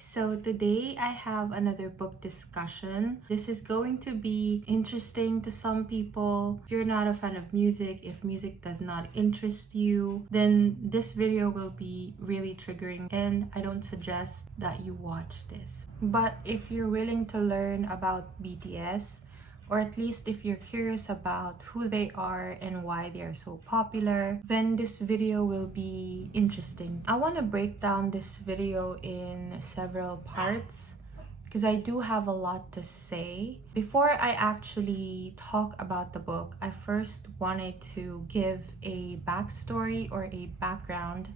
So today I have another book discussion. This is going to be interesting to some people. If you're not a fan of music, if music does not interest you, then this video will be really triggering and I don't suggest that you watch this. But if you're willing to learn about BTS, or at least if you're curious about who they are and why they are so popular, then this video will be interesting. I want to break down this video in several parts because I do have a lot to say. Before I actually talk about the book, I first wanted to give a backstory or a background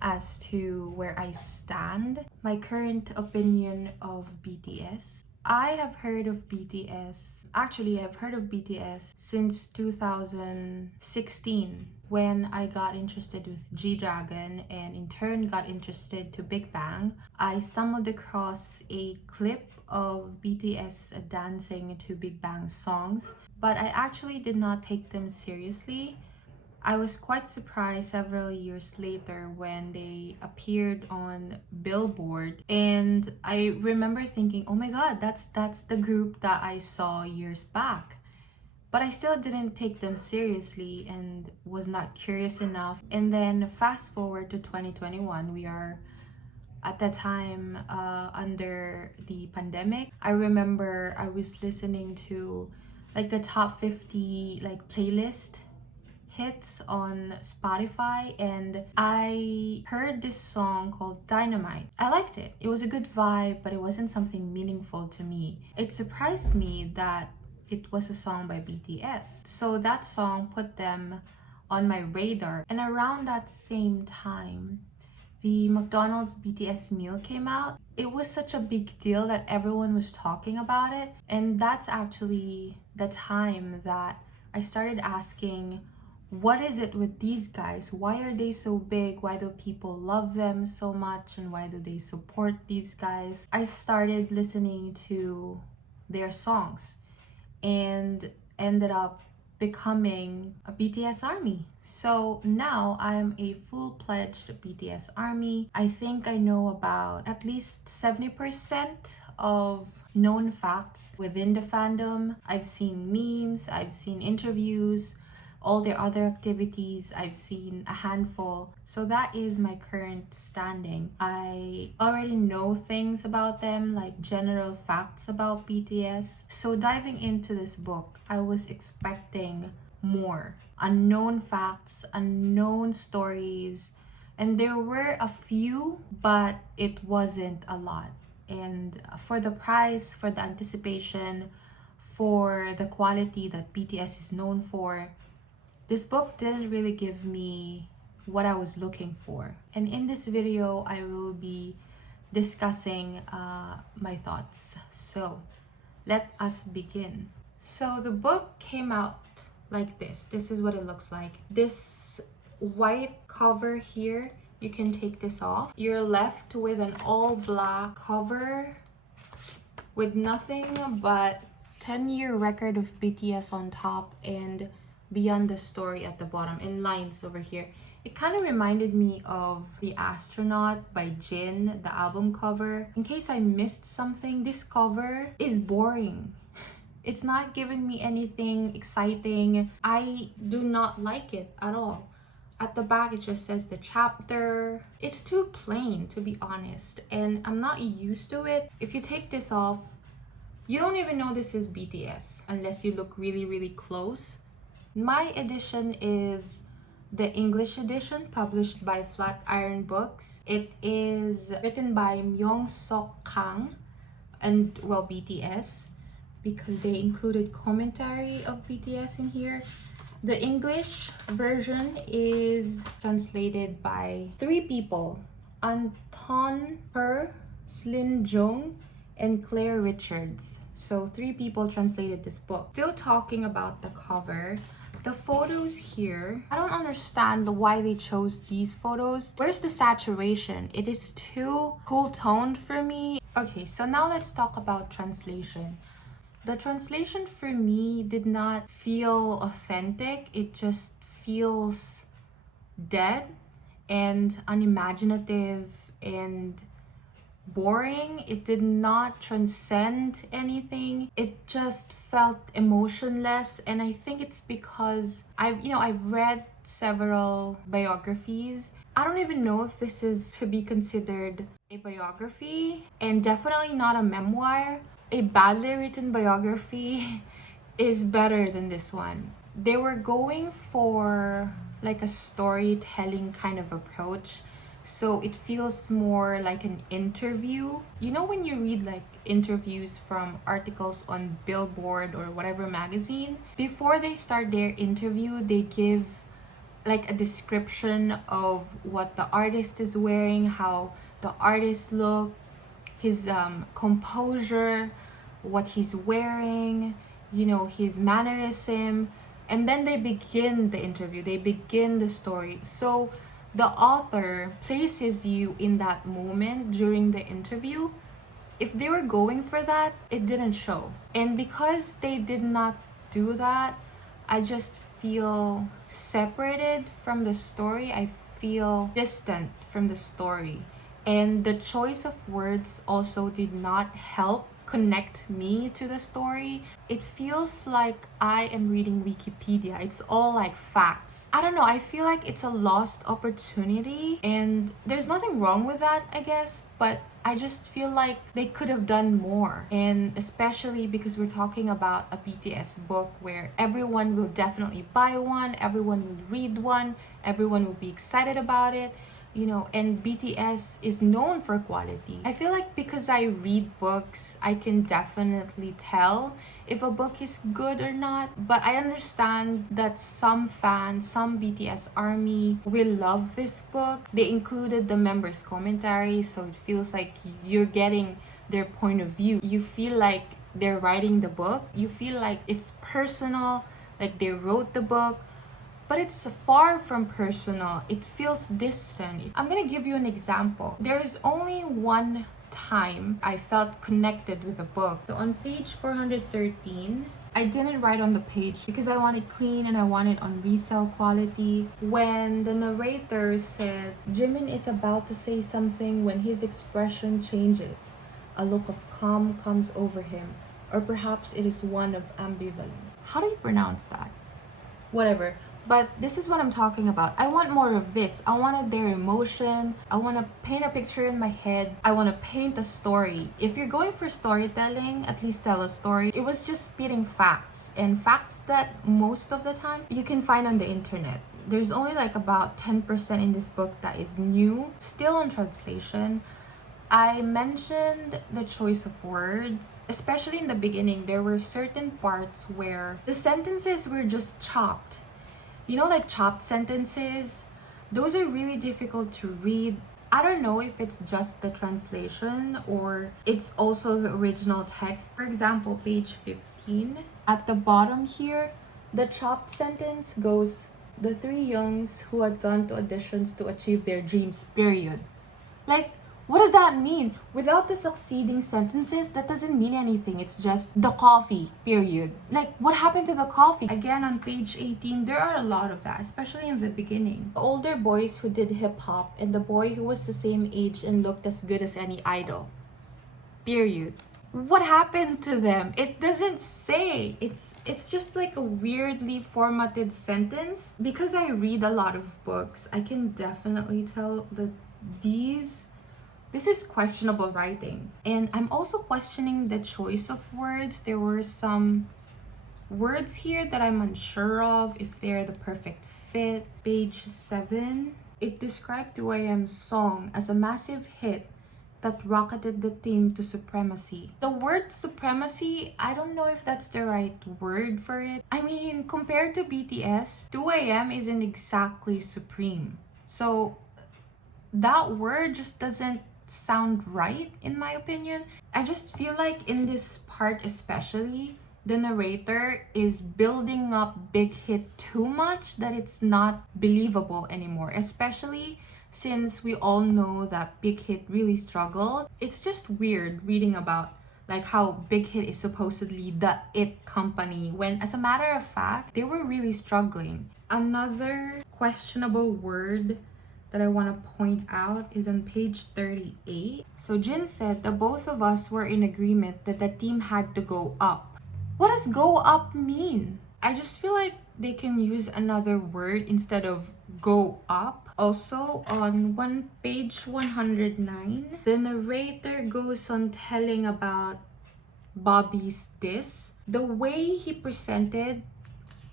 as to where I stand, my current opinion of BTS. I have heard of BTS. Actually, I've heard of BTS since 2016 when I got interested with G-Dragon and in turn got interested to Big Bang. I stumbled across a clip of BTS dancing to Big Bang songs, but I actually did not take them seriously. I was quite surprised several years later when they appeared on Billboard, and I remember thinking, oh my god, that's the group that I saw years back. But I still didn't take them seriously and was not curious enough. And then fast forward to 2021, we are at that time under the pandemic. I remember I was listening to like the top 50 like playlist hits on Spotify and I heard this song called Dynamite. I liked it. It was a good vibe, but it wasn't something meaningful to me. It surprised me that it was a song by BTS. So that song put them on my radar. And around that same time, the McDonald's BTS meal came out. It was such a big deal that everyone was talking about it. And that's actually the time that I started asking, what is it with these guys? Why are they so big? Why do people love them so much? And why do they support these guys? I started listening to their songs and ended up becoming a BTS army. So now I'm a full-fledged BTS army. I think I know about at least 70% of known facts within the fandom. I've seen memes, I've seen interviews, all their other activities, I've seen a handful. So that is my current standing. I already know things about them, like general facts about BTS. So diving into this book, I was expecting more. Unknown facts, unknown stories, and there were a few, but it wasn't a lot. And for the price, for the anticipation, for the quality that BTS is known for, this book didn't really give me what I was looking for. And in this video, I will be discussing my thoughts. So let us begin. So the book came out like this. This is what it looks like. This white cover here, you can take this off. You're left with an all black cover with nothing but 10-year record of BTS on top and Beyond the Story at the bottom in lines over here. It kind of reminded me of The Astronaut by Jin, the album cover. In case I missed something, this cover is boring. It's not giving me anything exciting. I do not like it at all. At the back, it just says the chapter. It's too plain, to be honest, and I'm not used to it. If you take this off, you don't even know this is BTS unless you look really, really close. My edition is the English edition published by Flatiron Books. It is written by Myeongseok Kang and, well, BTS, because they included commentary of BTS in here. The English version is translated by three people: Anton Per, Slin Jung, and Claire Richards. So three people translated this book. Still talking about the cover, the photos here, I don't understand why they chose these photos. Where's the saturation? It is too cool toned for me. Okay, so now let's talk about translation. The translation for me did not feel authentic. It just feels dead and unimaginative and boring. It did not transcend anything. It just felt emotionless, and I think it's because I've read several biographies. I don't even know if this is to be considered a biography, and definitely not a memoir. A badly written biography is better than this one. They were going for like a storytelling kind of approach, so it feels more like an interview. You know, when you read like interviews from articles on Billboard or whatever magazine, before they start their interview, they give like a description of what the artist is wearing, how the artist look, his composure, what he's wearing, his mannerism, and then they begin the interview, they begin the story. So the author places you in that moment during the interview. If they were going for that, it didn't show. And because they did not do that, I just feel separated from the story. I feel distant from the story. And the choice of words also did not help connect me to the story. It feels like I am reading Wikipedia. It's all like facts. I don't know, I feel like it's a lost opportunity, and there's nothing wrong with that, I guess, but I just feel like they could have done more. And especially because we're talking about a BTS book where everyone will definitely buy one, everyone will read one, everyone will be excited about it. And BTS is known for quality. I feel like because I read books, I can definitely tell if a book is good or not. But I understand that some fans, some BTS army will love this book. They included the members' commentary, so it feels like you're getting their point of view. You feel like they're writing the book. You feel like it's personal, like they wrote the book. But it's far from personal. It feels distant. I'm gonna give you an example. There is only one time I felt connected with a book. So on page 413, I didn't write on the page because I want it clean and I want it on resale quality. When the narrator said, Jimin is about to say something when his expression changes. A look of calm comes over him. Or perhaps it is one of ambivalence. How do you pronounce that? Whatever. But this is what I'm talking about. I want more of this. I wanted their emotion. I want to paint a picture in my head. I want to paint a story. If you're going for storytelling, at least tell a story. It was just spitting facts, and facts that most of the time you can find on the internet. There's only like about 10% in this book that is new, still on translation. I mentioned the choice of words, especially in the beginning. There were certain parts where the sentences were just chopped. Like chopped sentences, those are really difficult to read. I don't know if it's just the translation or it's also the original text. For example, page 15, at the bottom here, the chopped sentence goes, the three youngs who had gone to auditions to achieve their dreams, period. Like, what does that mean? Without the succeeding sentences, that doesn't mean anything. It's just the coffee, period. Like, what happened to the coffee? Again, on page 18, there are a lot of that, especially in the beginning. The older boys who did hip-hop and the boy who was the same age and looked as good as any idol. Period. What happened to them? It doesn't say. It's just like a weirdly formatted sentence. Because I read a lot of books, I can definitely tell that this is questionable writing. And I'm also questioning the choice of words. There were some words here that I'm unsure of if they're the perfect fit. Page 7, it described 2AM's song as a massive hit that rocketed the team to supremacy. The word supremacy, I don't know if that's the right word for it. I mean, compared to BTS, 2AM isn't exactly supreme. So that word just doesn't sound right in my opinion. I just feel like in this part especially, the narrator is building up Big Hit too much that it's not believable anymore, especially since we all know that Big Hit really struggled. It's just weird reading about like how Big Hit is supposedly the it company when as a matter of fact they were really struggling. Another questionable word that I want to point out is on page 38. So Jin said that both of us were in agreement that the team had to go up. What does go up mean? I just feel like they can use another word instead of go up. Also, on page 109, the narrator goes on telling about Bobby's diss. The way he presented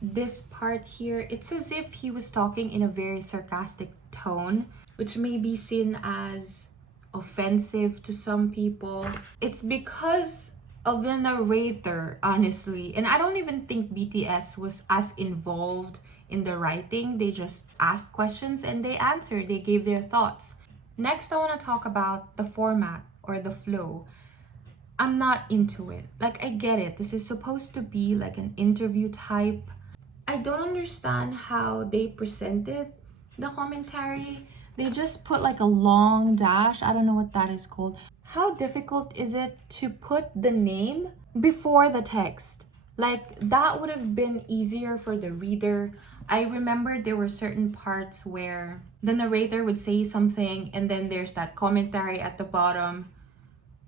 this part here, it's as if he was talking in a very sarcastic tone, which may be seen as offensive to some people. It's because of the narrator, honestly. And I don't even think BTS was as involved in the writing. They just asked questions and they answered, they gave their thoughts. Next, I want to talk about the format or the flow. I'm not into it. Like, I get it. This is supposed to be like an interview type. I don't understand how they presented the commentary. They just put like a long dash. I don't know what that is called. How difficult is it to put the name before the text? Like, that would have been easier for the reader. I remember there were certain parts where the narrator would say something and then there's that commentary at the bottom.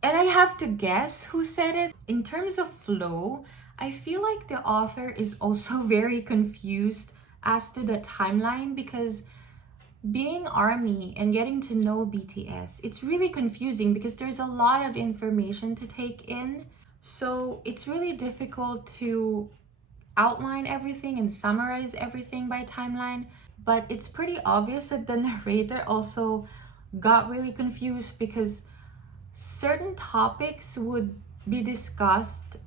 And I have to guess who said it. In terms of flow, I feel like the author is also very confused as to the timeline, because being ARMY and getting to know BTS, it's really confusing because there's a lot of information to take in. So it's really difficult to outline everything and summarize everything by timeline. But it's pretty obvious that the narrator also got really confused because certain topics would be discussed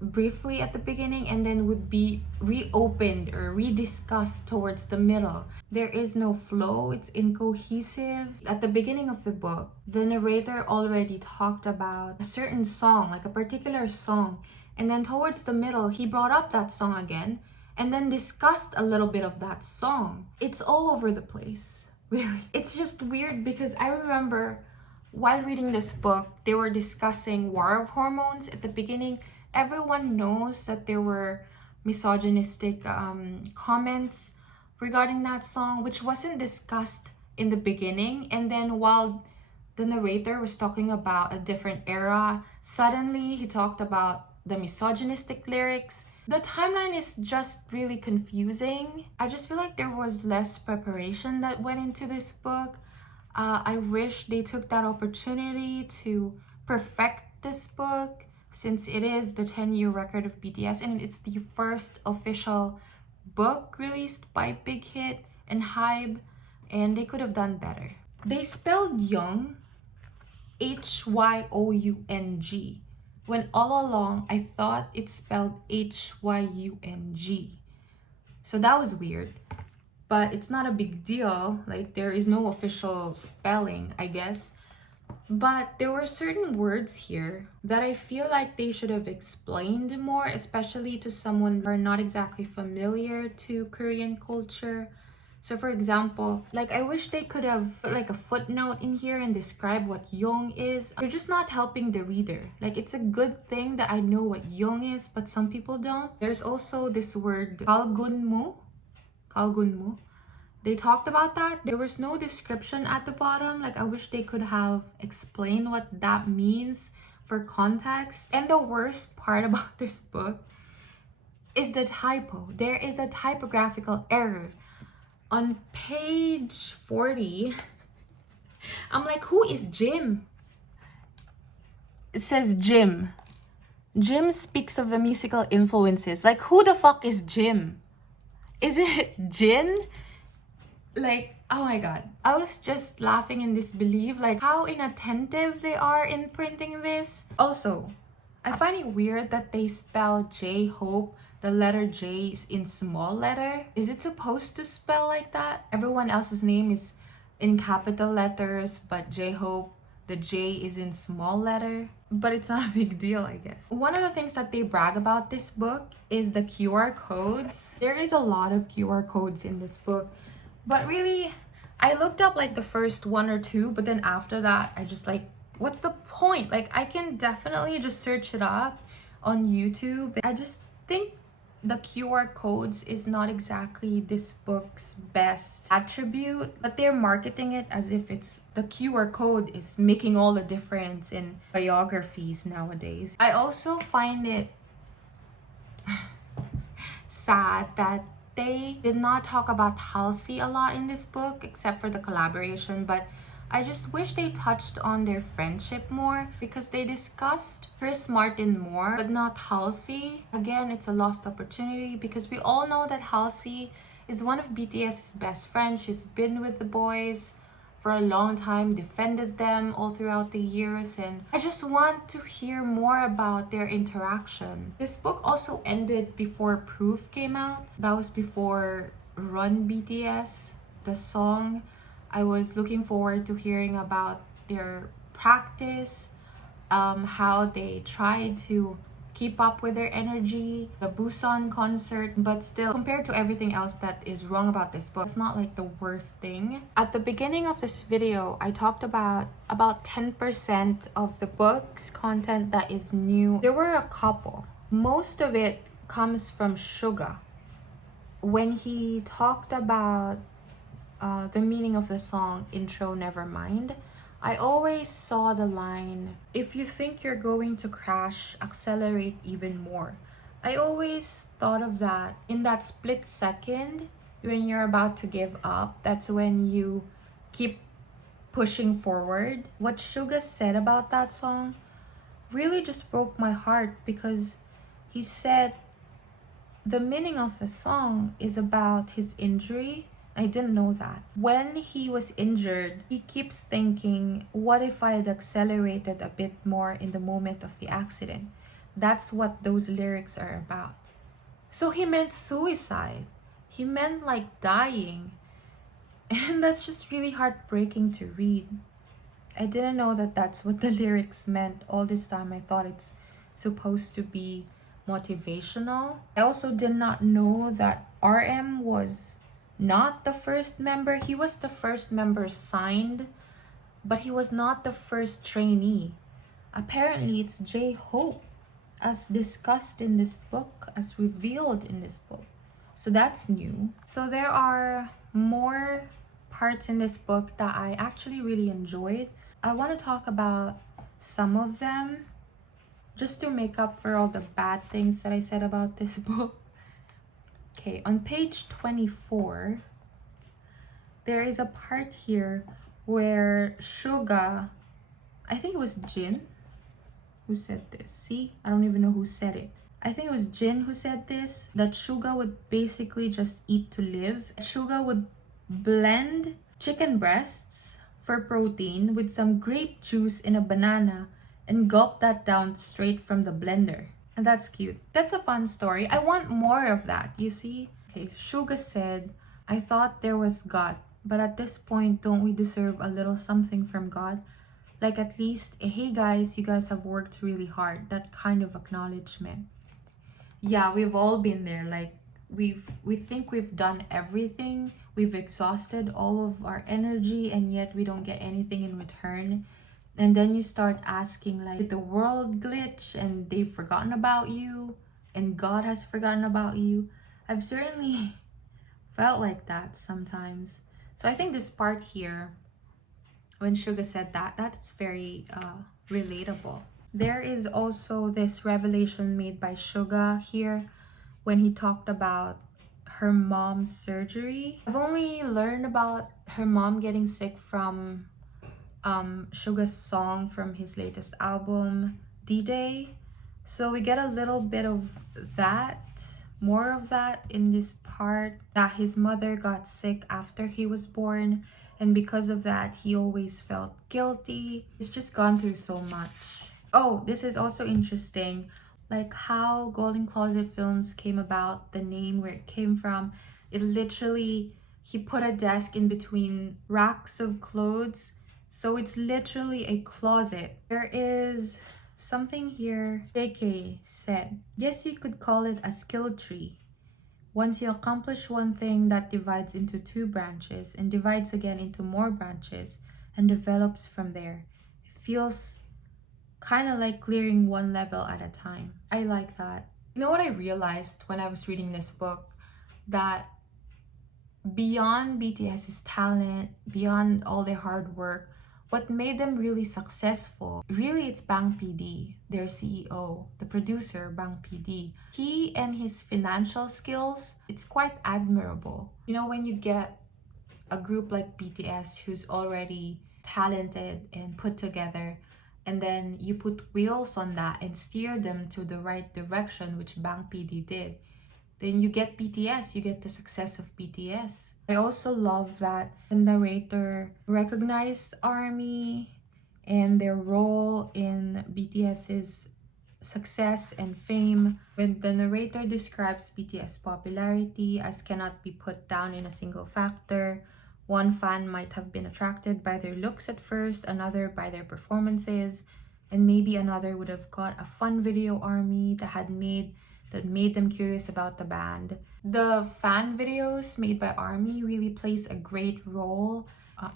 briefly at the beginning and then would be reopened or rediscussed towards the middle. There is no flow, it's incohesive. At the beginning of the book, the narrator already talked about a certain song, like a particular song, and then towards the middle, he brought up that song again and then discussed a little bit of that song. It's all over the place, really. It's just weird because I remember while reading this book, they were discussing War of Hormones at the beginning. Everyone knows that there were misogynistic comments regarding that song, which wasn't discussed in the beginning. And then while the narrator was talking about a different era, suddenly he talked about the misogynistic lyrics. The timeline is just really confusing. I just feel like there was less preparation that went into this book. I wish they took that opportunity to perfect this book, since it is the 10-year record of BTS and it's the first official book released by Big Hit and Hybe, and they could have done better. They spelled Young Hyoung, when all along I thought it spelled Hyung. So that was weird. But it's not a big deal. Like, there is no official spelling, I guess. But there were certain words here that I feel like they should have explained more, especially to someone who are not exactly familiar to Korean culture. So for example, like, I wish they could have put like a footnote in here and describe what Young is. They're just not helping the reader. Like, it's a good thing that I know what Young is, but some people don't. There's also this word Kalgunmu. They talked about that. There was no description at the bottom. Like, I wish they could have explained what that means for context. And the worst part about this book is the typo. There is a typographical error. On page 40, I'm like, who is Jim? It says Jim. Jim speaks of the musical influences. Like, who the fuck is Jim? Is it Jin? Like, oh my god. I was just laughing in disbelief, like how inattentive they are in printing this. Also, I find it weird that they spell J-Hope, the letter J is in small letter. Is it supposed to spell like that? Everyone else's name is in capital letters, but J-Hope, the J is in small letter. But it's not a big deal, I guess. One of the things that they brag about this book is the QR codes. There is a lot of QR codes in this book. But really, I looked up like the first one or two, but then after that, I just like, what's the point? Like, I can definitely just search it up on YouTube. I just think the QR codes is not exactly this book's best attribute, but they're marketing it as if it's the QR code is making all the difference in biographies nowadays. I also find it sad that they did not talk about Halsey a lot in this book, except for the collaboration, but I just wish they touched on their friendship more, because they discussed Chris Martin more, but not Halsey. Again, it's a lost opportunity because we all know that Halsey is one of BTS's best friends. She's been with the boys for a long time, defended them all throughout the years, and I just want to hear more about their interaction. This book also ended before Proof came out. That was before Run BTS, the song. I was looking forward to hearing about their practice, how they tried to keep up with their energy, the Busan concert, but still, compared to everything else that is wrong about this book, it's not like the worst thing. At the beginning of this video, I talked about 10% of the book's content that is new. There were a couple. Most of it comes from Suga. When he talked about the meaning of the song Intro Nevermind, I always saw the line, if you think you're going to crash, accelerate even more. I always thought of that in that split second when you're about to give up. That's when you keep pushing forward. What Suga said about that song really just broke my heart, because he said the meaning of the song is about his injury. I didn't know that. When he was injured, he keeps thinking, what if I had accelerated a bit more in the moment of the accident? That's what those lyrics are about. So he meant suicide. He meant like dying. And that's just really heartbreaking to read. I didn't know that that's what the lyrics meant. All this time I thought it's supposed to be motivational. I also did not know that RM was not the first member. He was the first member signed, but he was not the first trainee. Apparently, it's J-Hope, as discussed in this book, as revealed in this book. So that's new. So there are more parts in this book that I actually really enjoyed. I want to talk about some of them just to make up for all the bad things that I said about this book. Okay, on page 24, there is a part here where Suga, I think it was Jin who said this. See, I don't even know who said it. I think it was Jin who said this, that Suga would basically just eat to live. Suga would blend chicken breasts for protein with some grape juice in a banana and gulp that down straight from the blender. And that's cute. That's a fun story. I want more of that, you see? Okay, Suga said, I thought there was God, but at this point, don't we deserve a little something from God? Like at least, hey guys, you guys have worked really hard. That kind of acknowledgement. Yeah, we've all been there. Like we think we've done everything. We've exhausted all of our energy, and yet we don't get anything in return. And then you start asking, like, did the world glitch and they've forgotten about you and God has forgotten about you? I've certainly felt like that sometimes. So I think this part here, when Suga said that, that's very relatable. There is also this revelation made by Suga here when he talked about her mom's surgery. I've only learned about her mom getting sick from Suga's song from his latest album, D-Day. So we get a little bit of that, more of that in this part, that his mother got sick after he was born, and because of that he always felt guilty. He's just gone through so much. Oh, this is also interesting, like how Golden Closet Films came about, the name, where it came from. It literally, he put a desk in between racks of clothes, so it's literally a closet. There is something here. JK said, yes, you could call it a skill tree. Once you accomplish one thing, that divides into 2 branches and divides again into more branches and develops from there. It feels kind of like clearing one level at a time. I like that. You know what I realized when I was reading this book? That beyond BTS's talent, beyond all their hard work, what made them really successful, really it's Bang PD, their CEO, the producer, Bang PD. He and his financial skills, it's quite admirable. You know, when you get a group like BTS who's already talented and put together, and then you put wheels on that and steer them to the right direction, which Bang PD did, then you get BTS, you get the success of BTS. I also love that the narrator recognized ARMY and their role in BTS's success and fame. When the narrator describes BTS popularity as cannot be put down in a single factor, one fan might have been attracted by their looks at first, another by their performances, and maybe another would have got a fun video ARMY that made them curious about the band. The fan videos made by ARMY really plays a great role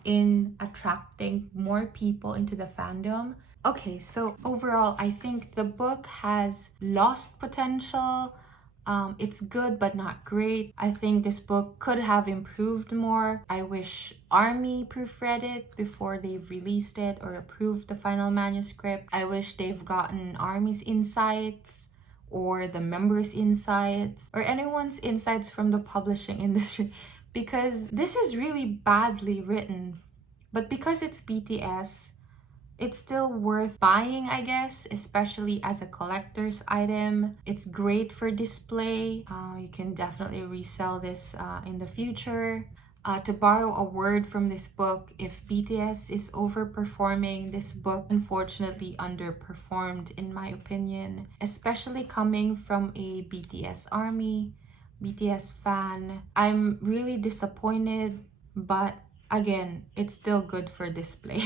in attracting more people into the fandom. Okay, so overall, I think the book has lost potential. It's good but not great. I think this book could have improved more. I wish ARMY proofread it before they released it or approved the final manuscript. I wish they've gotten ARMY's insights or the members' insights or anyone's insights from the publishing industry, because this is really badly written. But because it's BTS, it's still worth buying, I guess, especially as a collector's item. It's great for display. You can definitely resell this in the future. To borrow a word from this book, if BTS is overperforming, this book unfortunately underperformed in my opinion, especially coming from a BTS ARMY, BTS fan. I'm really disappointed, but again, it's still good for display.